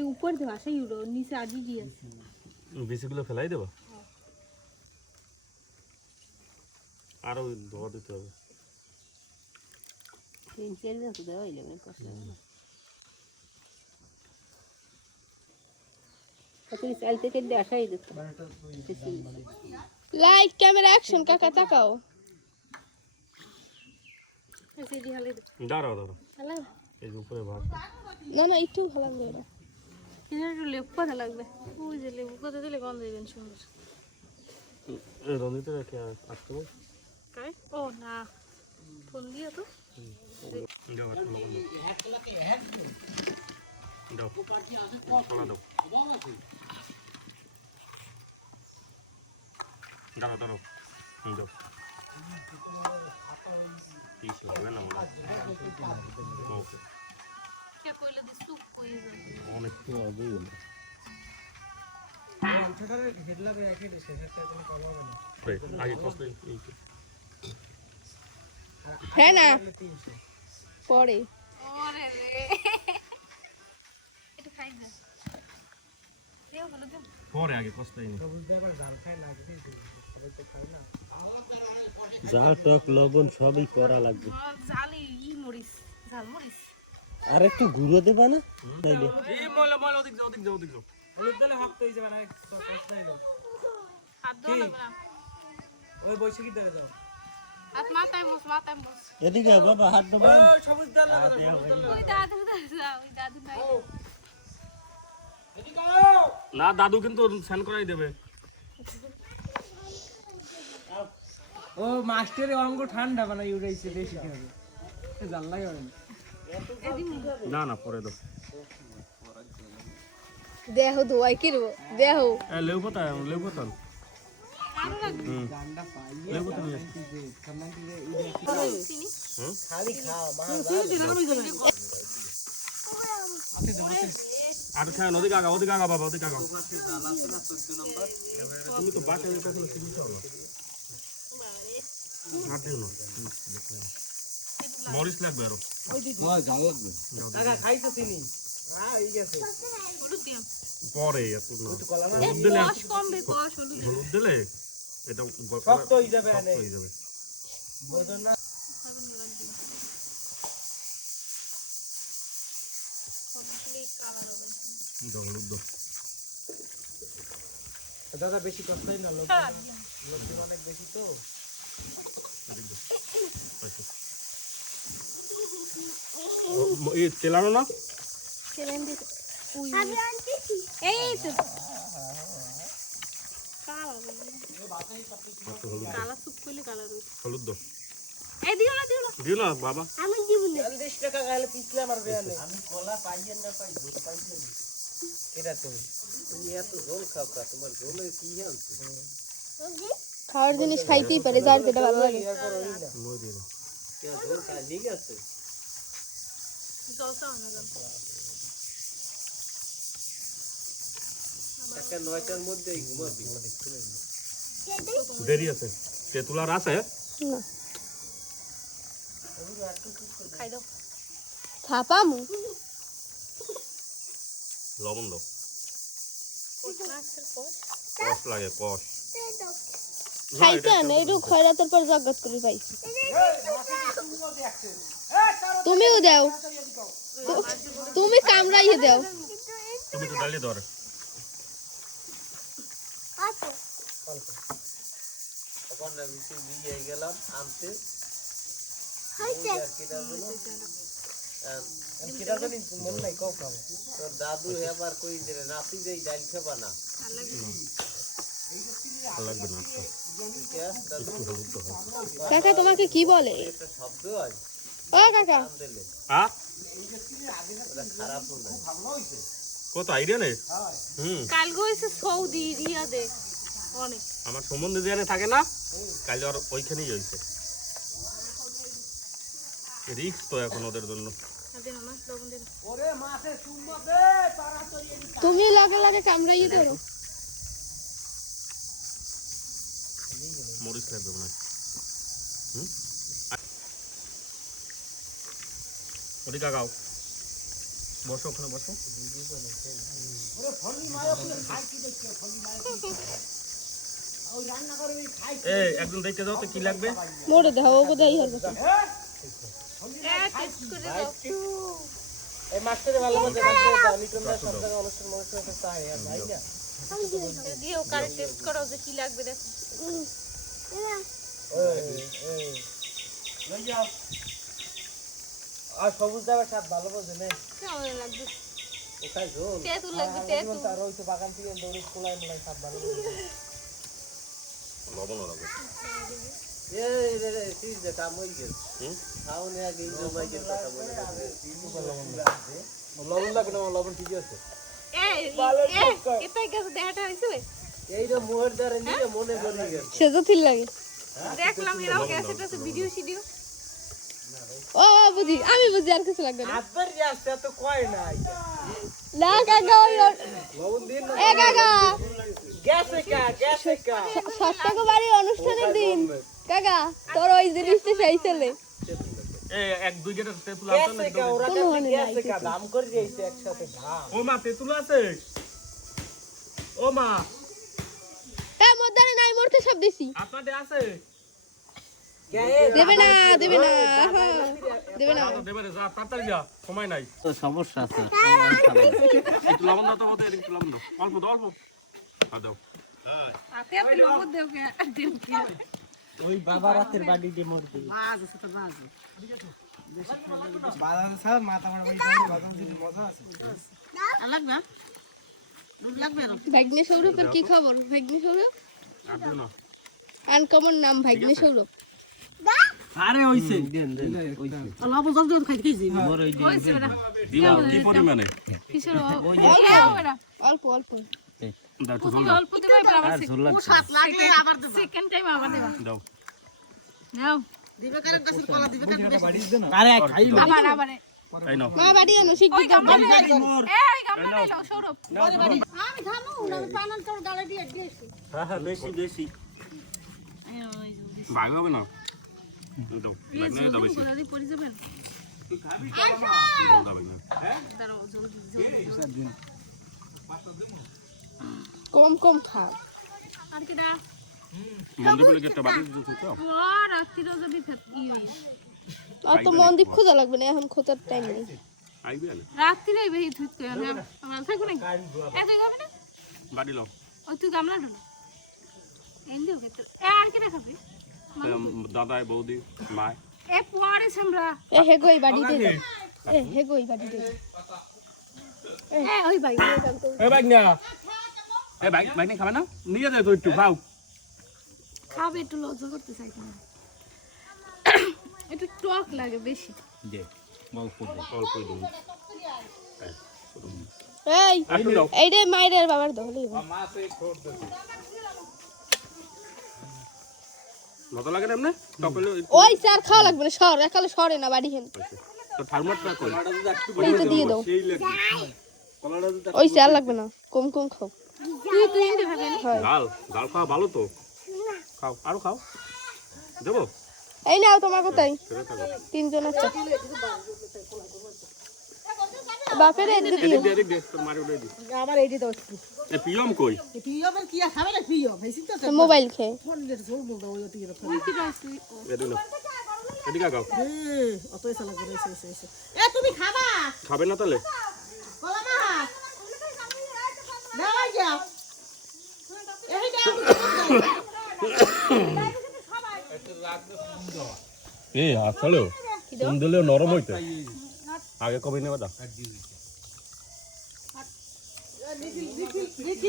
এই উপর দেওয়া সেই উড়ো নিচে আদি দিয়ে বেশিগুলো ফেলাই দেবো আরো ধোয়া দিতে হবে লাইট ক্যামেরা অ্যাকশন কাকা তাকাও দাঁড়াও দাঁড়াও এই উপরে ভাত না না একটু ভালো লাগবে না একটু লেবু পাতা লাগবে ওই যে লেবু পাতা দিলে গন্ধ দেবেন সুন্দর রনিতে রেখে আসতে হবে ও না ফোন দিয়ে তো দাঁড়াও দাঁড়াও দাও হবে না ওকে কে কইলে দিস তুই কই যাবে অনেক তো হবে আগে কষ্ট হ্যাঁ না পরে ওরে রে এটা খাই না দেও বলো দেও পরে আগে কষ্ট হয়নি জাল টক লবণ সবই করা লাগবে জালি ই মরিস ঝাল মরিস আর একটু গুঁড়ো দেবা না তাইলে এই ময়লা ময়লা ওদিক যাও ওদিক যাও ওদিক যাও হলুদ দিলে হাত তো হয়ে যাবে না কষ্ট নাইলো হাত ধো না ওই বসে কি ধরে দাও হাত মাথায় মুছ এদিকে বাবা হাত দেবা ওই সবুজ ডাল ওই দাদু দাদা ওই দাদু নাই এদিকে না দাদু কিন্তু স্নান করাই দেবে ও মাস্টারের অঙ্গ ঠান্ডা বানাই উড়াইছে বেশি খাবে জানলাই হয় না না না পরে দাও দেহ ধোয়াই কি রো দেহ লেবু পাতা ঠান্ডা পাই লেবু পাতা নিয়ে খালি খাও মা আর খায় ওদিকে আগা বাবা ওদিকে আগা তুমি তো বাটা এটা কোনো চিনি চাও না আর দিও না মরিচ লাগবে আরো কাকা খাইছো চিনি এই গেছে হলুদ দিও পরে এত না এই কষ কমবে কষ হলুদ দিলে এটা শক্ত হয়ে যাবে শক্ত হয়ে যাবে বুঝুন না দাও হলুদ দাও দাদা বেশি কষ্ট হয় না লোক অনেক বেশি তো এই তেলানো না চেলেন দিতে আমি আনতেছি এই তো কালা সুপ কইলে কালা রই হলুদ দাও এই দিও না দিও না বাবা আমি দিব না 40 টাকা গালে পিছলা মার বেয়ালে আমি কলা পাইয়েন না পাই ঝোল পাইয়েন এটা তুমি এত ঝোল খাও কা তোমার ঝোলে কি আনছে খাওয়ার জিনিস খাইতেই পারে যার যেটা ভালো লাগে মই দিয়ে দাও কে ঝোল খাই ঠিক আছে জলসা না জানতো একটা 9টার মধ্যে ঘুমাবি দেরি আছে তেতুলার আছে না খাই দাও ছাপামু লবণ দাও কোটনাসের পর কষ লাগে কষ খাইতে না একটু খয়রাতের পর জগৎ করে পাইছি তুমিও দাও তুমি কামড়াইয়ে দাও তুমি তো ডালি ধর তখন আমি নিয়ে গেলাম আনতে তোর দাদু এবার কই দিলে নাতি যেই ডাল খাবা না লাগবে না একটু হলুদ দাও কাকা তোমাকে কি বলে একটা শব্দ হয় ও কাকা দিলে হ্যাঁ ওটা খারাপ না কত আইডিয়া নেই কাল গইছে সৌদি রিয়াদে অনেক আমার সম্বন্ধে জানে থাকে না কাল আর ওইখানেই হয়েছে রিস্ক তো এখন ওদের জন্য দেন না লবণ দেন তুমি লগে লগে কামড়াইয়ে ধরো মরিচ লাগবে না ওদিকে আগাও বসো ওখানে বসো। এই একদম দেখতে যাও তো কি লাগবে। মোড়ে দাও ও কোথায় হর কথা টেস্ট করে দাও এই মাছটারে ভালো মতো রাখতে দাও নিকন্দা সন্তান অনুষ্ঠান অনুষ্ঠান করতে হয় আর ভাই না দিও কারে টেস্ট করো যে কি লাগবে দেখো লই যাও আর সবুজ দাবার স্বাদ ভালো বোঝে না কেমন লাগবে কোথায় ঝোল তেঁতুল লাগবে তেঁতুল তার ওই তো বাগান থেকে দৌড়ে কোলাই মোলাই স্বাদ ভালো বোঝে লবণ লাগবে। এই রে রে তুই যে কাম হই গেল খাওনে আগে এই জমাই গেল কথা বলে লবণ লাগবে না লবণ ঠিক আছে এটাই কাছে দেখাটা হইছে এই যে মোহর দ্বারা নিয়ে মনে করে গেল সেজো থিল লাগে দেখলাম এরাও ক্যাসেট ভিডিও শিডিও ও বুঝি আমি বুঝি আর কিছু লাগবে না আবার যাচ্ছে তো কয় না না কাকা ওই লবণ দিন না এ কাকা গ্যাসে কা 7 টাকা বাড়ির অনুষ্ঠানের দিন কাকা তোর ওই জিনিসটা সেই চলে এই এক দুই গেটের তেঁতুল আছে না? গ্যাসে কা ওরা কোনো মানে নাই গ্যাসে কা দাম করে দিয়েছে একসাথে দাম ও মা তেঁতুল আছে? ও মা এ মদারে নাই মরতে সব দিছি আপনাদের আছে? দেবে না দেবে না দেবে রে, যা তাড়াতাড়ি যা, সময় নাই। তো সমস্যা আছে একটু লবণ দাও তো বলতে, একটু লবণ দাও, অল্প দাও, অল্প দাও। হাতে হাতে লবণ দেও কে দেও কি ওই বাবা রাতের বাড়ি দিয়ে মর দিল বাদাম সব মাথা মারা ওই বাদাম দিন মজা আছে লাগবে ভাগ্নে সৌরভের কি খবর ভাগ্নে সৌরভ আর দিও না। আনকমন নাম ভাগ্নে সৌরভ আরে হইছে দেন দেন লবণ জলদি খাইতে খাইছি মোর ওই দিন হইছে বেটা দিবা কি পরিমাণে? কিসের অল্প অল্প দাও একটু তুমি ঝোল দাও। অল্প দিবা এবার আবার ও সাত লাগে আবার দেবা সেকেন্ড টাইম আবার দেবা দাও। নাও দিবে কারে গাছের কলা দিবে কারে আরে খাইলো আবার এই নাও। মা বাড়ি আনো শিগগির যাও এই গামলা নাও সৌরভ আমি থামু না পানাল তোর গালে দিয়ে দিয়েছি হ্যাঁ বেশি বেশি ভাগ হবে না। দাও, ভাগ না, দাও বেশি। যদি পড়ে যাবেন দাও ভাগ না। দাঁড়াও জলদি কম কম খা আর কি দা বন্ধ করে একটা বাটি দিতে তো। ও রাত্রিও যদি ই হই আর তো মন্দির খোঁজা লাগবে না এখন খোঁজার টাইম নেই আইবে না। রাত্রিরে বেহি ধুইত কই না আমার থাকো না এ তুই গামলা বাটি লাও। ও তুই গামলা ঢাল এন্ডিও কেতে এ আর কি দেখাবি দাদাই বৌদি মা এ পরে আমরা এ হেগোই বাড়ি দে এ হেগোই বাড়ি দে এ ওই ভাই এ ভাগ না। এ ভাগ না খাবে না? নিয়ে দে তো একটু খাও। খাবে একটু লজ্জা করতে চাই না একটু টক লাগে বেশি দে অল্প দিন। এই একটু দাও। এই রে মাইরের বাবার দহলি মজা লাগে না এমনি? তখন ওই চার খাওয়া লাগবে না সর একালে সরে না বাড়ি হেন তো থার্মোসটা কই? এই তো দিয়ে দাও সেই লাগে। ওই চার লাগবে না কম কম খাও তুই এন্ডে খাবে হয় ডাল খাওয়া ভালো তো। খাও, আরো খাও। দেবো? এই নাও তোমার কোথায় ছেড়ে থাকো। তিনজন আছে বাপের এদিকে দিও এদিক দে, তোর মারি উড়ে দি। আমার এইটি দাও একটু এ পিয়ম কই? পিওবের কি আর খাবে না পিও বেশি তো মোবাইল খেয়ে ফোনের জোর বলতো ওই তুই কি পাইছি এদিক না। এদিকে আগাও। অত এসে লাগবে এসে এ তুমি খাবা খাবে না তাহলে? কলা মা না যাও এই দাও এই আসলেও ফোন দিলেও নরম হইতে আগে কবে নেবা দাও। দেখি